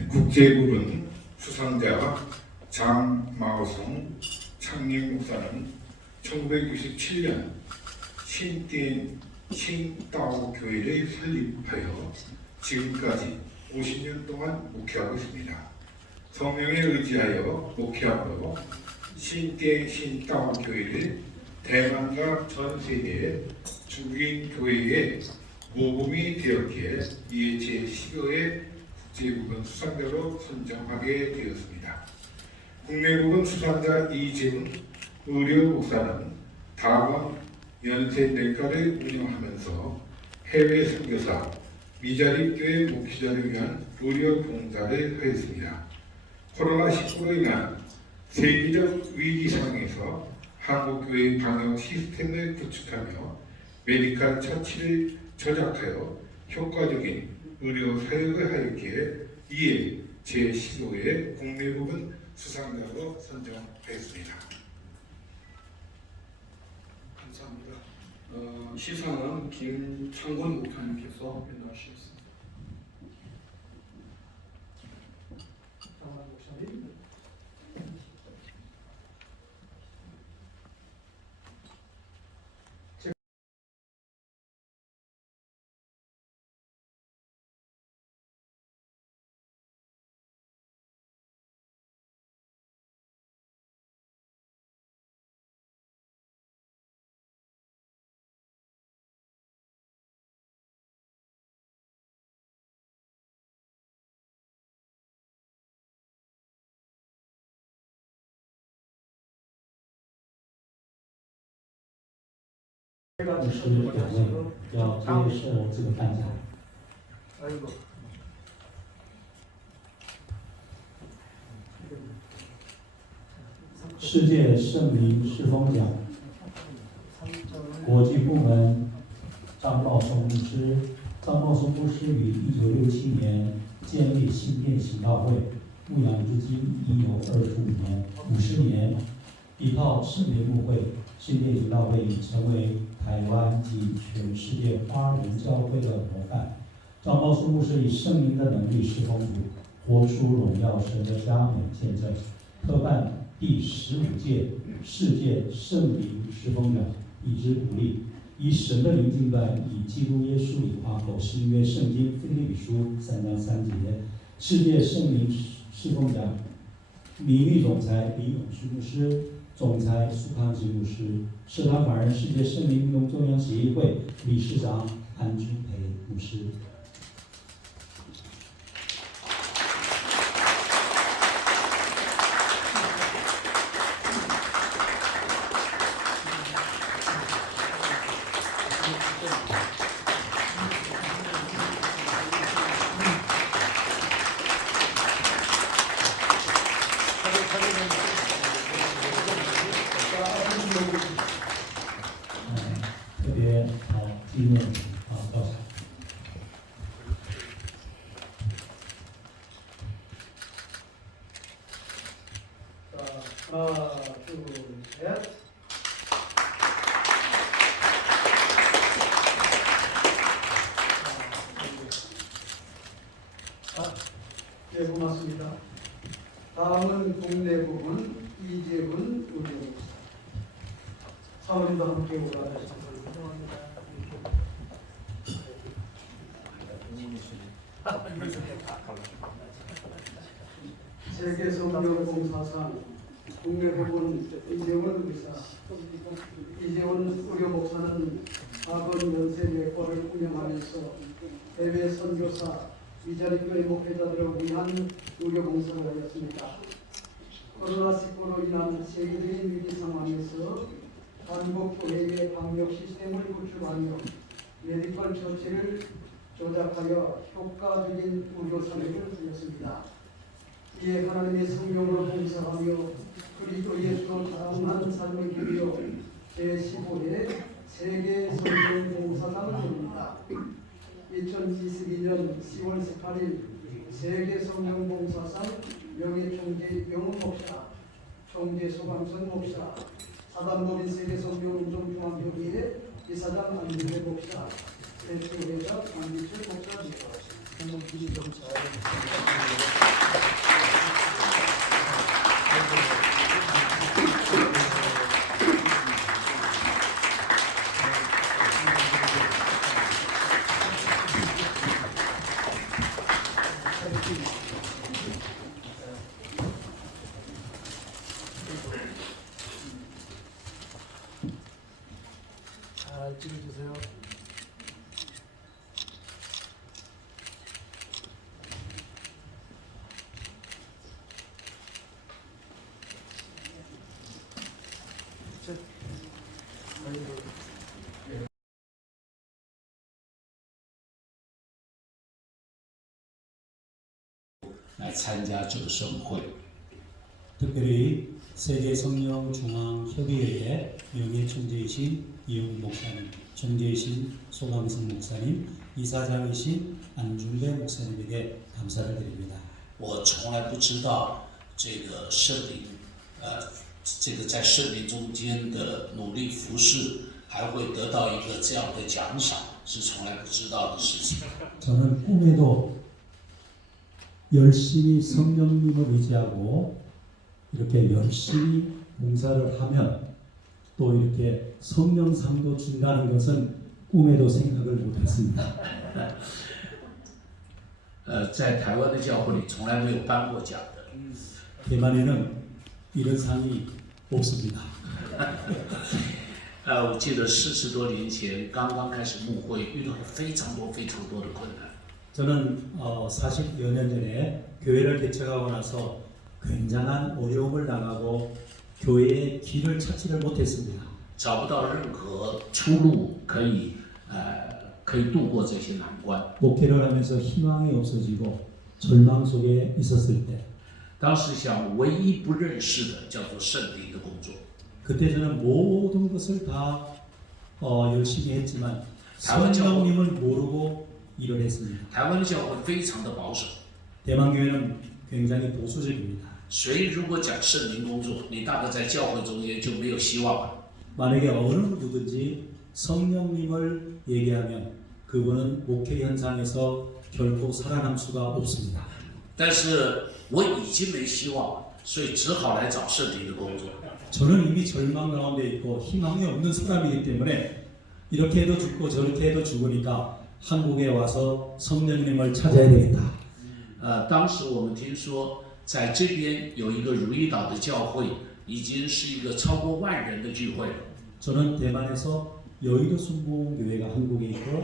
국제부분 수상자 장마오성 창립 목사는 1967년 신띠엔 칭다오 교회를 설립하여 지금까지 50년 동안 목회하고 있습니다. 성령에 의지하여 목회하고 신띠엔 칭다오 교회를 대만과 전 세계의 중국인 교회의 모범이 되었기에 이에 제15회 국제부분 수상자로 선정하게 되었습니다. 국내부분 수상자 이재훈 의료 목사는 다원 연세내과를 운영하면서 해외 선교사, 미자립교회 목회자를 위한 의료 봉사를 하였습니다. 코로나19로 인한 세계적 위기 상황에서 한국교회 방역 시스템을 구축하며 메디컬 처치를 조작하여 효과적인 의료 사역을 하였기에 이에 제15회 국내부분 수상자로 선정하였습니다. 감사합니다. 시상은 김창곤 목사님께서 인도하시겠습니다. 목사님.我是两位要接受这个颁奖。世界圣灵侍奉奖国际部门张道松牧师张茂松牧师于1967年建立新店行道会，牧养至今已有25年、50年。依靠圣灵牧会，新店行道会已成为台湾及全世界华人教会的模范。张茂松牧师以圣灵的能力侍奉主，活出荣耀神的佳美见证，特办第15届世界圣灵侍奉者以之鼓励，以神的灵敬拜，以基督耶稣以夸口，新约圣经腓立比书3章3节，世界圣灵侍奉奖名誉总裁李永旭牧师，总裁苏康吉牧师，社团法人世界圣灵运动中央协议会理事长安君培牧师。特别纪念高产。하나, 둘, 셋. 네, 고맙습니다. 다음은 국내 부분 이재훈 의원입니다. 사모님도 함께 올라가시죠. 세계성경봉사상 국내 부분 이재훈 의사. 이재훈 의료 목사는 4번 연세예과를 운영하면서 해외 선교사, 위자립교회 목회자들을 위한 의료 봉사를 하였습니다. 코로나19로 인한 세계적인 위기 상황에서 한국 교회의 방역 시스템을 구축하며 메디컬 조치를 조작하여 효과적인 의료 사례를 보였습니다. 이에 하나님의 성령으로 봉사하며 그리스도 예수로 자랑한 삶을 기리어 제15회 세계 성령 봉사상을 드립니다. 2022년 10월 18일 세계 성령 봉사상 명예총재 영훈 목사, 총재 소강선 목사, 사단법인 세계 성령 운동중앙협의회 이사장 안민재 목사, 대표회장 안민철 목사입니다. 한번 길이 좀 잘 찍어주세요.来参加这个盛会。 특별히 세계 성령 중앙 협의회의 명예총재이신 이용훈 목사님, 총재이신 소강성 목사님, 이사장이신 안중배 목사님에게 감사를 드립니다. 我从来不知道这个圣灵，这个在圣灵中间的努力服侍，还会得到一个这样的奖赏，是从来不知道的事情。 저는 꿈에도 열심히 성령님을 의지하고 이렇게 열심히 봉사를 하면 또 이렇게 성령상도 준다는 것은 꿈에도 생각을 못했습니다. 在台湾的教会里从来没有颁过奖的。 대만에는 이런 상이 없습니다. 我记得40多年前刚刚开始牧会，遇到了非常多的困难。 저는 40여 년 전에 교회를 개척하고 나서 굉장한 어려움을 당하고 교회의 길을 찾지를 못했습니다. 找不到任何出路可以度过这些难关。 목회를 하면서 희망이 없어지고 절망 속에 있었을 때 当时想，唯一不认识的叫做圣灵的工作。 그때 저는 모든 것을 다 열심히 했지만 성령님을 모르고 일을 했습니다. 台湾的教会非常的保守， 대만교회는 굉장히 보수적입니다. 谁如果讲圣灵工作，你大概在教会中间就没有希望了。 만약에 어느 누구든지 성령님을 얘기하면 그분은 목회 현장에서 결코 살아남 수가 없습니다. 但是我已经没希望了，所以只好来找圣灵的工作。 저는 이미 절망 가운데 있고 희망이 없는 사람이기 때문에 이렇게 해도 죽고 저렇게 해도 죽으니까 한국에 와서 성령님을 찾아야 되겠다. 当时我们听说，在这边有一个如意岛的教会，已经是一个超过10000人的聚会了。 저는 대만에서 여의도 순복음교회가 한국에 있고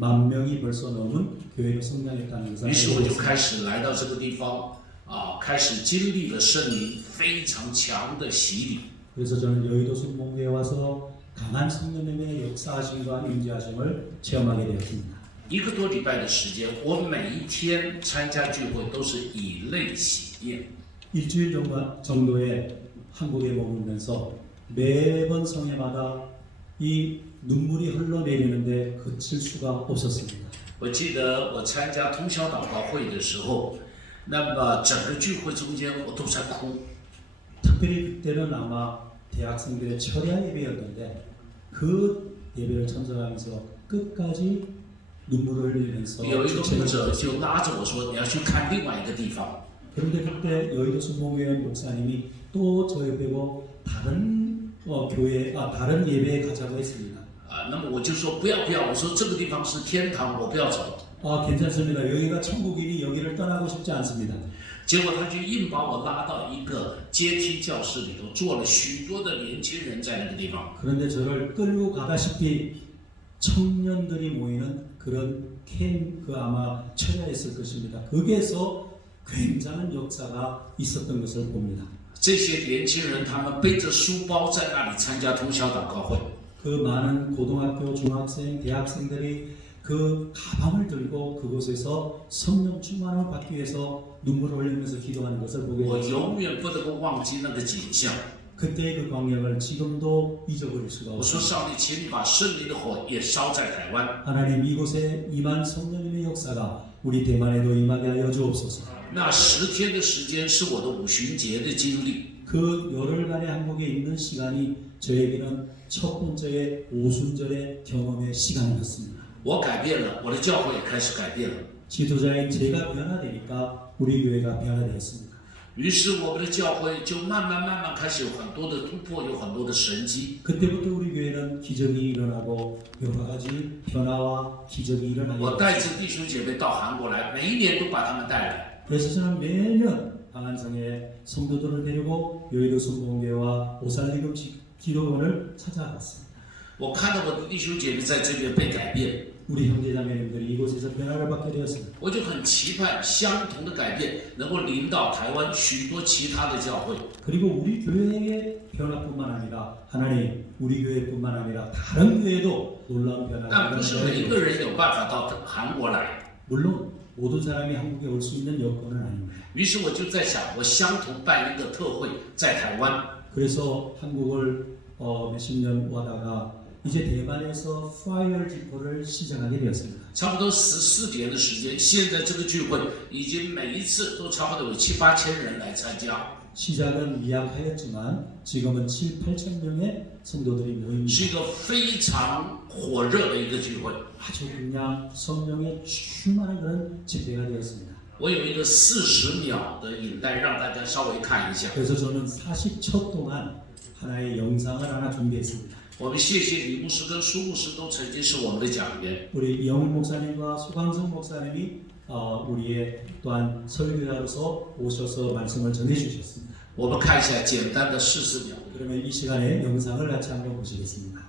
10,000명이 벌써 넘은 교회로 성장했다는 것을 于是我就 알고 开 있습니다. 始来到这个地方，开始经历了圣灵非常强的洗礼。 그래서 저는 여의도 순복음교회에 와서 강한 성령님의 역사하심과 임재하심을 체험하게 되었습니다. 1个多礼拜的时间，我每一天参加聚会都是以泪洗面。 일주일 정도의 한국에 머물면서 매번 성회마다 이 눈물이 흘러내리는데 그칠 수가 없었습니다. 我记得我参加通宵祷告会的时候，那么整个聚会中间我都在哭。 특별히 그때는 아마 대학생들의 철야 예배였는데 그 예배를 참석하면서 끝까지 눈물을 흘리면서 有一个牧者就拉着我说：“你要去看另外一个地方。” 그런데 그때 여의도 순복음교회 목사님이 또 저 옆에고 다른 다른 예배에 가자고 했습니다. 那么我就说不要，我说这个地方是天堂，我不要走。 괜찮습니다. 여기가 천국이니 여기를 떠나고 싶지 않습니다. 结果他就硬把我拉到一个阶梯教室里头，坐了许多的年轻人在那个地方。 그런데 저를 끌고 가다시피 청년들이 모이는 그런 아마 철야였을 것입니다. 거기에서 굉장한 역사가 있었던 것을 봅니다. 这些年轻人他们背着书包在那里参加通宵祷告会。 그 많은 고등학교, 중학생, 대학생들이 그 가방을 들고 그곳에서 성령 충만을 받기 위해서 눈물을 흘리면서 기도하는 것을 보게 我 되었습니다. 永远不能够忘记那个景象。 그때의 그 광경을 지금도 잊어버릴 수가 我说 없습니다. 上帝，请你把圣灵的火也烧在台湾。 하나님 이곳에 임한 성령님의 역사가 우리 대만에도 임하게 하여 주옵소서. 那10天的时间是我的五旬节的经历。 그 열흘간의 한국에 있는 시간이 저에게는 첫 번째의 오순절의 경험의 시간이었습니다. 我改变了，我的教会也开始改变了。 지도자인 제가 변화되니까 우리 교회가 변화되었습니다. 于是我们的教会就慢慢开始有很多的突破，有很多的神迹。 그때부터 우리 교회는 기적이 일어나고 여러 가지 변화와 기적이 일어나게 我带 됐습니다. 着弟兄姐妹到韩国来，每一年都把他们带来。 그래서 저는 매년 방한성에 성도들을 데리고 여의도 순복음교회와 오살리금 기도원을 찾아갔습니다. 我看到我的弟兄姐妹在这边被改变， 우리 형제자매님들이 이곳에서 변화를 받게 되었습니다. 我就很期盼相同的改变能够临到台湾许多其他的教会。 그리고 우리 교회의 변화뿐만 아니라 하나님 우리 교회뿐만 아니라 다른 교회도 놀라운 但 변화가 不是每一个 일어나게 人有办法到韩国来。 물론 모든 사람이 한국에 올 수 있는 여건은 아닙니다. 于是我就在想，我相同办一个特会在台湾。 그래서 한국을 몇십 년 와다가 이제 대만에서 파이어 지포를 시작하게 되었습니다. 差不多14年的时间，现在这个聚会已经每一次都差不多有7、8千人来参加， 시작은 미약하였지만 지금은 7, 8천 명의 성도들이 是 모입니다. 一个非常火热的一个聚会。 아주 그냥 성령의 충만한 그런 집회가 되었습니다. 我有一个40秒的影带，让大家稍微看一下。 그래서 저는 40초 동안 하나의 영상을 하나 준비했습니다. 我们谢谢李牧师跟苏牧师都曾经是我们的讲员。 우리 이영훈 목사님과 수광성 목사님이 우리의 또한 설교자로서 오셔서 말씀을 전해주셨습니다. 我们看一下简单的40秒。 그러면 이 시간에 영상을 같이 한번 보시겠습니다.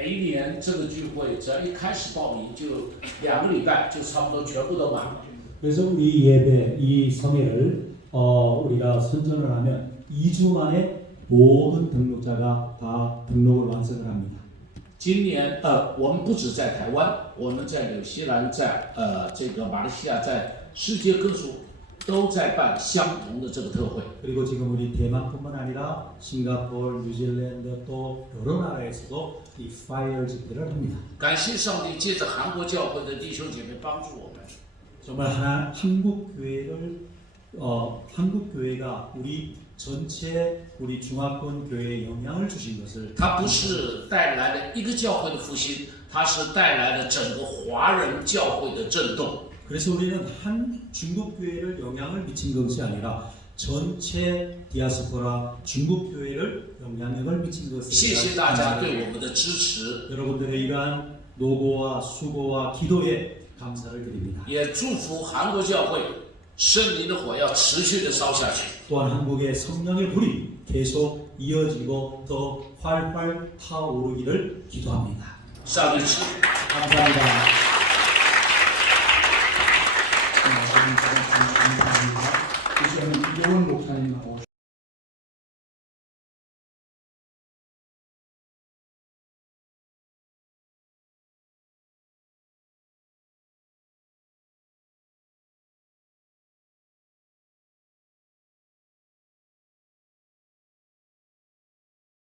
每一年这个聚会，只要一开始报名，就2个礼拜就差不多全部都满了。 그래서 우리 예배 이 성회를 우리가 선전을 하면 2주 만에 모든 등록자가 다 등록을 완성을 합니다. 今年我们不止在台湾，我们在纽西兰，在这个马来西亚，在世界各处都在办相同的这个特会。 그리고 지금 우리 대만뿐만 아니라 싱가포르, 뉴질랜드 또 여러 나라에서도 이 파이어 집회를 합니다. 感谢上帝，借着韩国教会的弟兄姐妹帮助我们。 정말 한국 교회를 한국 교회가 우리 전체 우리 중화권 교회에 영향을 주신 것을 它不是带来了一个教会的复兴，它是带来了整个华人教会的震动。 그래서 우리는 한 중국 교회를 영향을 미친 것이 아니라 전체 디아스포라 중국 교회를 영향력을 미친 것을 谢谢大家对我们的支持， 여러분들의 이러한 노고와 수고와 기도에 감사를 드립니다. 也祝福韩国教会圣灵的火要持续的烧下去。 또한 한국의 성령의 불이 계속 이어지고 더 활활 타오르기를 기도합니다. 上帝赐福。 감사합니다.